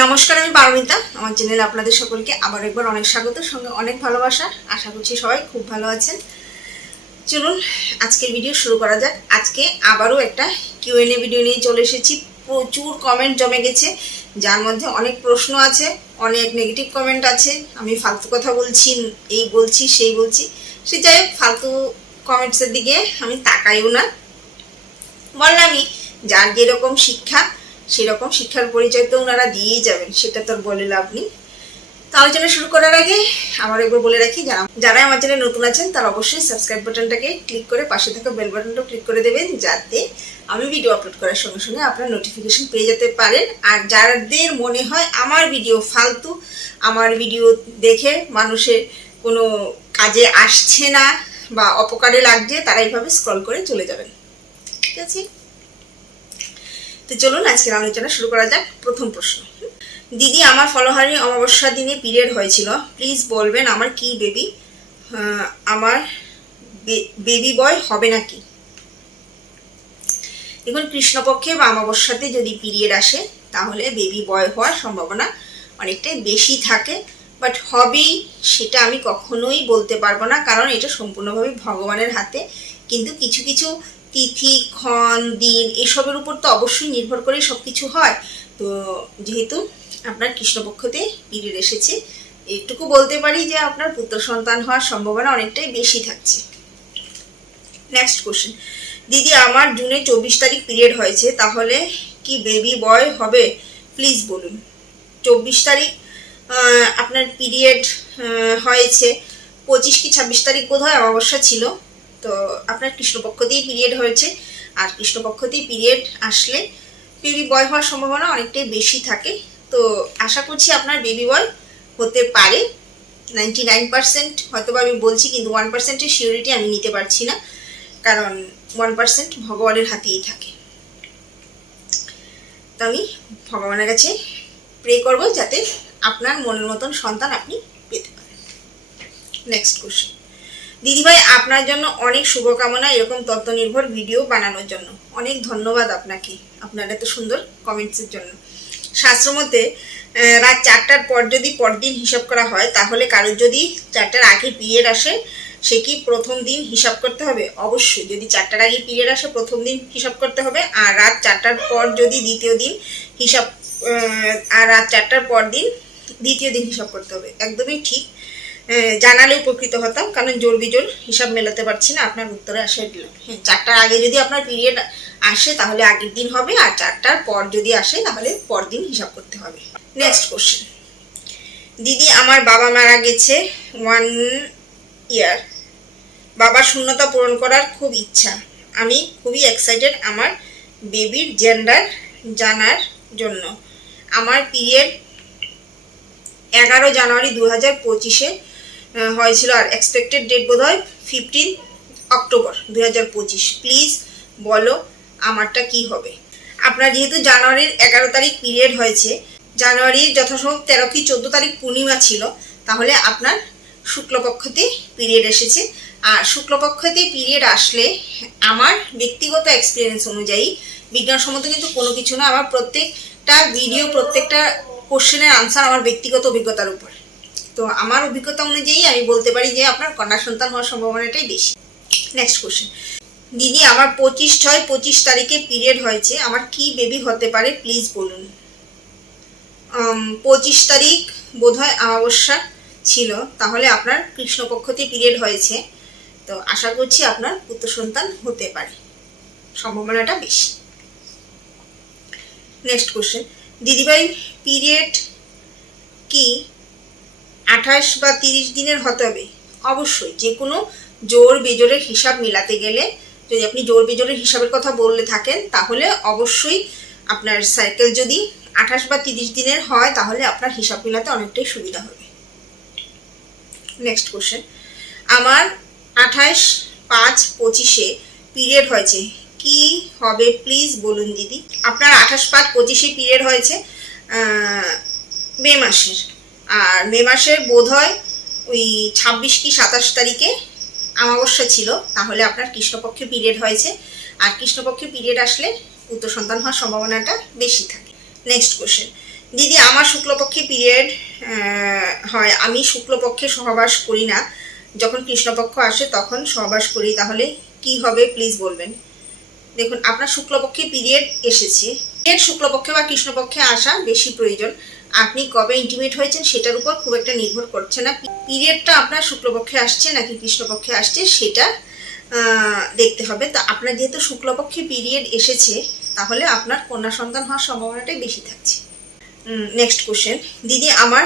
নমস্কার, আমি পারমিতা। আমার চ্যানেলে আপনাদের সকলকে আবার একবার অনেক স্বাগত, সঙ্গে অনেক ভালোবাসা। আশা করছি সবাই খুব ভালো আছেন। চলুন, আজকের ভিডিও শুরু করা যাক। আজকে আবারও একটা কিউএনএ ভিডিও নিয়ে চলে এসেছি। প্রচুর কমেন্ট জমে গেছে, যার মধ্যে অনেক প্রশ্ন আছে, অনেক নেগেটিভ কমেন্ট আছে। আমি ফালতু কথা বলছি, এই বলছি, সেই বলছি। সে যাই হোক, ফালতু কমেন্টসের দিকে আমি তাকাইও না। বললামই, যার যেরকম শিক্ষা সেরকম শিক্ষার পরিচয় তো ওনারা দিয়েই যাবেন, সেটা তো বলে লাভ নেই। তো আলোচনা শুরু করার আগে আমার একবার বলে রাখি, যারা যারা আমার চ্যানেল নতুন আছেন, তারা অবশ্যই সাবস্ক্রাইব বাটনটাকে ক্লিক করে পাশে থাকা বেল বাটনটা ক্লিক করে দেবেন, যাতে আমি ভিডিও আপলোড করার সঙ্গে সঙ্গে আপনার নোটিফিকেশন পেয়ে যেতে পারেন। আর যাদের মনে হয় আমার ভিডিও ফালতু, আমার ভিডিও দেখে মানুষের কোনো কাজে আসছে না বা অপকারে লাগছে, তারা এইভাবে স্ক্রল করে চলে যাবেন। ঠিক আছে? তো চলুন, আজকের আলোচনা শুরু করা যাক প্রথম প্রশ্ন। দিদি, আমার ফলোহারি অমাবস্যা দিনে পিরিয়ড হয়েছিল। প্লিজ বলবেন, আমার কি বেবি? আমার বেবি বয় হবে নাকি? দেখুন, কৃষ্ণপক্ষে বা অমাবস্যাতে যদি পিরিয়ড আসে, তাহলে বেবি বয় হওয়ার সম্ভাবনা অনেকটাই বেশি থাকে। বাট হবেই, সেটা আমি কখনোই বলতে পারব না, কারণ এটা সম্পূর্ণভাবে ভগবানের হাতে। কিন্তু কিছু কিছু তিথি, ক্ষণ, দিন, এসবের উপর তো অবশ্যই নির্ভর করে সব কিছু হয়। তো যেহেতু আপনার কৃষ্ণপক্ষতে পিরিয়ড এসেছে, এটুকু বলতে পারি যে আপনার পুত্র সন্তান হওয়ার সম্ভাবনা অনেকটাই বেশি থাকছে। নেক্সট কোশ্চেন দিদি, আমার জুনে চব্বিশ তারিখ পিরিয়ড হয়েছে, তাহলে কি বেবি বয় হবে? প্লিজ বলুন। চব্বিশ তারিখ আপনার পিরিয়ড হয়েছে। পঁচিশ কি ছাব্বিশ তারিখ বোধ হয় অমাবস্যা ছিল। তো আপনার কৃষ্ণপক্ষ দিয়ে পিরিয়ড হয়েছে। আর কৃষ্ণপক্ষ দিয়ে পিরিয়ড আসলে বেবি বয় হওয়ার সম্ভাবনা অনেকটাই বেশি থাকে। তো আশা করছি আপনার বেবি বয় হতে পারে। নাইনটি নাইন পার্সেন্ট হয়তো আমি বলছি, কিন্তু ওয়ান পার্সেন্টের সিওরিটি আমি নিতে পারছি না। কারণ ওয়ান পার্সেন্ট ভগবানের হাতেই থাকে। তো আমি ভগবানের কাছে প্রে করব যাতে আপনার মনের মতন সন্তান আপনি পেতে পারেন। নেক্সট কোশ্চেন দিদিভাই, আপনার জন্য অনেক শুভকামনা, এরকম তত্ত্ব নির্ভর ভিডিও বানানোর জন্য। অনেক ধন্যবাদ আপনাকে। আপনার এত সুন্দর কমেন্টসের জন্য। শাস্ত্রমতে রাত চারটার পর যদি পরদিন হিসাব করা হয়, তাহলে কারোর যদি চারটার আগে পিরিয়ড আসে, সে কি প্রথম দিন হিসাব করতে হবে? অবশ্যই। যদি চারটার আগে পিরিয়ড আসে, প্রথম দিন হিসাব করতে হবে। আর রাত চারটার পর যদি দ্বিতীয় দিন হিসাব আর রাত চারটার পর দিন দ্বিতীয় দিন হিসাব করতে হবে। একদমই ঠিক। জানালে উপকৃত হতাম, কারণ জোর বিজোর হিসাব মেলাতে পারছি না, আপনার উত্তরে আসে হ্যাঁ চারটার আগে যদি আপনার পিরিয়ড আসে, তাহলে আগের দিন হবে, আর চারটার পর যদি আসে, তাহলে পরদিন হিসাব করতে হবে। নেক্সট কোশ্চেন দিদি, আমার বাবা মারা গেছে ওয়ান ইয়ার বাবার শূন্যতা পূরণ করার খুব ইচ্ছা। আমি খুবই এক্সাইটেড আমার বেবির জেন্ডার জানার জন্য। আমার পিরিয়ড এগারো জানুয়ারি দু হাজার পঁচিশে হয়েছিল আর এক্সপেক্টেড ডেট বোধ হয় ফিফটিন অক্টোবর দু হাজার পঁচিশ। প্লিজ বলো আমারটা কি হবে? আপনার যেহেতু জানুয়ারির এগারো তারিখ পিরিয়ড হয়েছে, জানুয়ারির যথাসম্ভব তেরো কি চোদ্দ তারিখ পূর্ণিমা ছিল, তাহলে আপনার শুক্লপক্ষতে পিরিয়ড এসেছে। আর শুক্লপক্ষতে পিরিয়ড আসলে আমার ব্যক্তিগত এক্সপিরিয়েন্স অনুযায়ী, বিজ্ঞানসম্মত কিন্তু কোনো কিছু না, আমার প্রত্যেকটা ভিডিও প্রত্যেকটা কোশ্চেনের আনসার আমার ব্যক্তিগত অভিজ্ঞতার উপর। তো আমার অভিজ্ঞতা অনুযায়ী আমি বলতে পারি যে আপনার কন্যা সন্তান হওয়ার সম্ভাবনাটাই বেশি। নেক্সট কোশ্চেন দিদি, আমার পঁচিশ ছয় পঁচিশ তারিখে পিরিয়ড হয়েছে। আমার কি বেবি হতে পারে? প্লিজ বলুন। পঁচিশ তারিখ বোধহয় অমাবস্যা ছিল। তাহলে আপনার কৃষ্ণপক্ষতে পিরিয়ড হয়েছে। তো আশা করছি আপনার পুত্র সন্তান হতে পারে। সম্ভাবনাটা বেশি। নেক্সট কোশ্চেন দিদিভাই পিরিয়ড কি? আঠাশ বা তিরিশ দিনের হতে হবে। অবশ্যই যে কোনো জোর বেজোরের হিসাব মেলাতে গেলে যদি আপনি জোর বেজোরের হিসাবের কথা বললে থাকেন, তাহলে অবশ্যই আপনার সাইকেল যদি আঠাশ বা তিরিশ দিনের হয়, তাহলে আপনার হিসাব মেলাতে অনেকটাই সুবিধা হবে। নেক্সট কোশ্চেন আমার আঠাশ পাঁচ পঁচিশে পিরিয়ড হয়েছে। কি হবে প্লিজ বলুন দিদি। আপনার আঠাশ পাঁচ পঁচিশে পিরিয়ড হয়েছে মে মাসের। আর মে মাসের বোধ হয় ওই ছাব্বিশ কি সাতাশ তারিখে আমাবস্যা ছিল, তাহলে আপনার কৃষ্ণপক্ষে পিরিয়ড হয়েছে। আর কৃষ্ণপক্ষে পিরিয়ড আসলে পুত্র সন্তান হওয়ার সম্ভাবনাটা বেশি থাকে। নেক্সট কোশ্চেন দিদি, আমার শুক্লপক্ষে পিরিয়ড হয়। আমি শুক্লপক্ষে সহবাস করি না। যখন কৃষ্ণপক্ষ আসে তখন সহবাস করি, তাহলে কি হবে প্লিজ বলবেন। দেখুন, আপনার শুক্লপক্ষে পিরিয়ড এসেছে। এর শুক্লপক্ষে বা কৃষ্ণপক্ষে আসা বেশি প্রয়োজন। আপনি কবে ইন্টিমেট হয়েছেন সেটার উপর খুব একটা নির্ভর করছে না। পিরিয়ডটা আপনার শুক্লপক্ষে আসছে নাকি কৃষ্ণপক্ষে আসছে সেটা দেখতে হবে। তো আপনার যেহেতু শুক্লপক্ষে পিরিয়ড এসেছে, তাহলে আপনার কন্যা সন্তান হওয়ার সম্ভাবনাটাই বেশি থাকছে। নেক্সট কোশ্চেন দিদি, আমার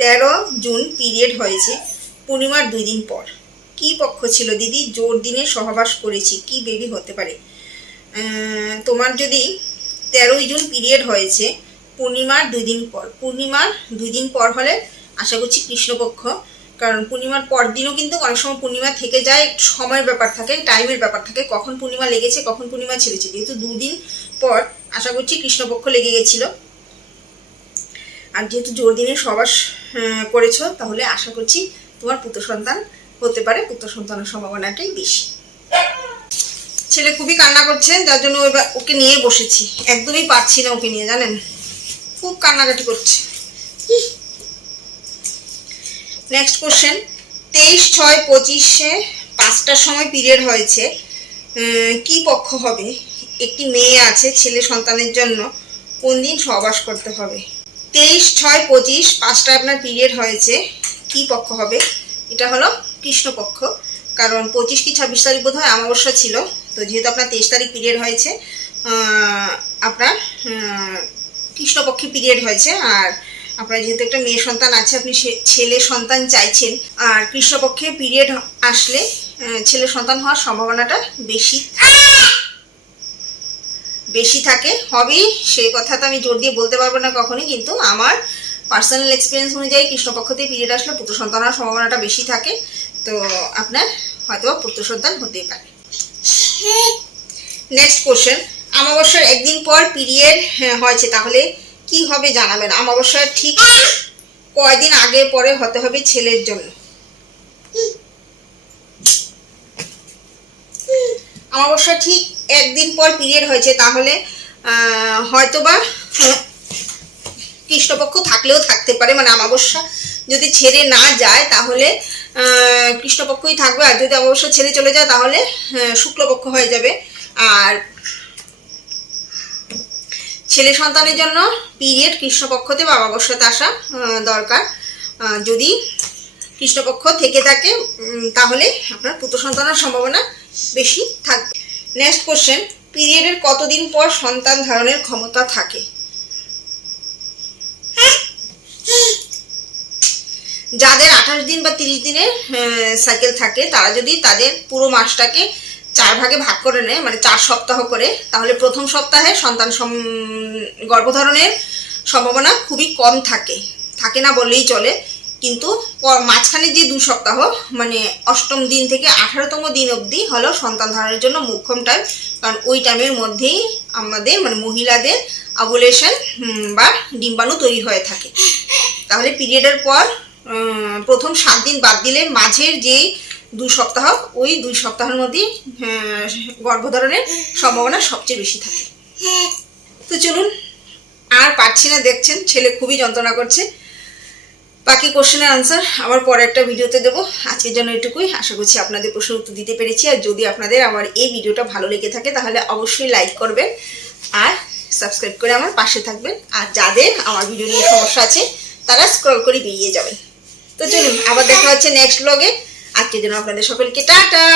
তেরো জুন পিরিয়ড হয়েছে, পূর্ণিমার দুই দিন পর। কি পক্ষ ছিল দিদি? জোর দিনে সহবাস করেছি, কি বেবি হতে পারে? তোমার যদি তেরোই জুন পিরিয়ড হয়েছে পূর্ণিমার দুই দিন পর, পূর্ণিমার দুই দিন পর হলে আশা করছি কৃষ্ণপক্ষ, কারণ পূর্ণিমার পর দিনও কিন্তু অনেক সময় পূর্ণিমা থেকে যায়, সময়ের ব্যাপার থাকে, টাইমের ব্যাপার থাকে, কখন পূর্ণিমা লেগেছে, কখন পূর্ণিমা ছেড়েছে, যেহেতু দুদিন পর আশা করছি কৃষ্ণপক্ষ লেগে গেছিল। আর যেহেতু জোর দিনে সবাস করেছ, তাহলে আশা করছি তোমার পুত্র সন্তান হতে পারে, পুত্র সন্তানের সম্ভাবনাটাই বেশি। ছেলে খুবই কান্না করছে, যার জন্য এবার ওকে নিয়ে বসেছি। একদমই পারছি না ওকে নিয়ে, জানেন? খুব কান্নাকাটি করছে। নেক্সট কোশ্চেন তেইশ, ছয়, পঁচিশে পাঁচটার সময় পিরিয়ড হয়েছে। কি পক্ষ হবে? একটি মেয়ে আছে ছেলে সন্তানের জন্য। কোন দিন সহবাস করতে হবে? তেইশ, ছয়, পঁচিশ, পাঁচটা আপনার পিরিয়ড হয়েছে। কি পক্ষ হবে? এটা হলো কৃষ্ণপক্ষ কারণ পঁচিশ কি ছাব্বিশ তারিখ বোধ হয় অমাবস্যা ছিল। তো যেহেতু আপনার তেইশ তারিখ পিরিয়ড হয়েছে আপনার কৃষ্ণপক্ষে পিরিয়ড হয়েছে, আর আপনার যেহেতু একটা মেয়ে সন্তান আছে, আপনি ছেলে সন্তান চাইছেন, আর কৃষ্ণপক্ষে পিরিয়ড আসলে ছেলে সন্তান হওয়ার সম্ভাবনাটা বেশি। বেশি থাকে। হবেই সেই কথা তো আমি জোর দিয়ে বলতে পারব না কখনই, কিন্তু আমার পার্সোনাল এক্সপিরিয়েন্স অনুযায়ী কৃষ্ণপক্ষতে পিরিয়ড আসলে পুত্র সন্তান হওয়ার সম্ভাবনাটা বেশি থাকে। তো আপনার হয়তো পুত্র সন্তান হতেই পারে। নেক্সট কোশ্চেন অমাবস্যার একদিন পর পিরিয়ড হয়েছে। তাহলে কি হবে জানাবেন? অমাবস্যার ঠিক কয়দিন আগে পরে হতে হবে ছেলের জন্য। অমাবস্যা ঠিক একদিন পর পিরিয়ড হয়েছে। তাহলে হয়তোবা হ্যাঁ, কৃষ্ণপক্ষ থাকলেও থাকতে পারে। মানে অমাবস্যা যদি ছেড়ে না যায় তাহলে কৃষ্ণপক্ষই থাকবে। আর যদি অমাবস্যা ছেড়ে চলে যায় তাহলে শুক্লপক্ষ হয়ে যাবে। আর ছেলে সন্তানের জন্য পিরিয়ড কৃষ্ণপক্ষতে বা অমাবস্যাতে আসা দরকার। যদি কৃষ্ণপক্ষ থেকে থাকে তাহলে আপনার পুত্র সন্তানের সম্ভাবনা বেশি থাকবে। নেক্সট কোশ্চেন পিরিয়ডের কতদিন পর সন্তান ধারণের ক্ষমতা থাকে? যাদের আঠাশ দিন বা তিরিশ দিনের সাইকেল থাকে, তারা যদি তাদের পুরো মাসটাকে চার ভাগে ভাগ করে নেয় মানে চার সপ্তাহ করে। তাহলে প্রথম সপ্তাহে সন্তান গর্ভধারণের সম্ভাবনা খুবই কম থাকে। থাকে না বললেই চলে। কিন্তু মাঝখানে যে দু সপ্তাহ মানে অষ্টম দিন থেকে আঠারোতম দিন অবধি হলো সন্তান ধারণের জন্য মুখ্যম টাইম কারণ ওই টাইমের মধ্যেই আমাদের মানে মহিলাদের অবুলেশন বা ডিম্বাণু তৈরি হয়ে থাকে। তাহলে পিরিয়ডের পর প্রথম সাত দিন বাদ দিলে মাঝের যে দু সপ্তাহ, ওই দুই সপ্তাহের মধ্যে গর্ভধারণের সম্ভাবনা সবচেয়ে বেশি থাকে। তো চলুন, আর পারছি না দেখছেন, ছেলে খুবই যন্ত্রণা করছে। বাকি কোশ্চেনের আনসার আবার পরে একটা ভিডিওতে দেবো। আজকের জন্য এটুকুই। আশা করছি আপনাদের প্রশ্নের উত্তর দিতে পেরেছি। আর যদি আপনাদের আমার এই ভিডিওটা ভালো লেগে থাকে, তাহলে অবশ্যই লাইক করবেন আর সাবস্ক্রাইব করে আমার পাশে থাকবেন। আর যাদের আমার ভিডিও নিয়ে সমস্যা আছে, তারা স্ক্রল করে বেরিয়ে যাবেন। তো চলুন, আবার দেখা হচ্ছে নেক্সট ব্লগে আজকের জন্য আপনাদের সকলকে টাটা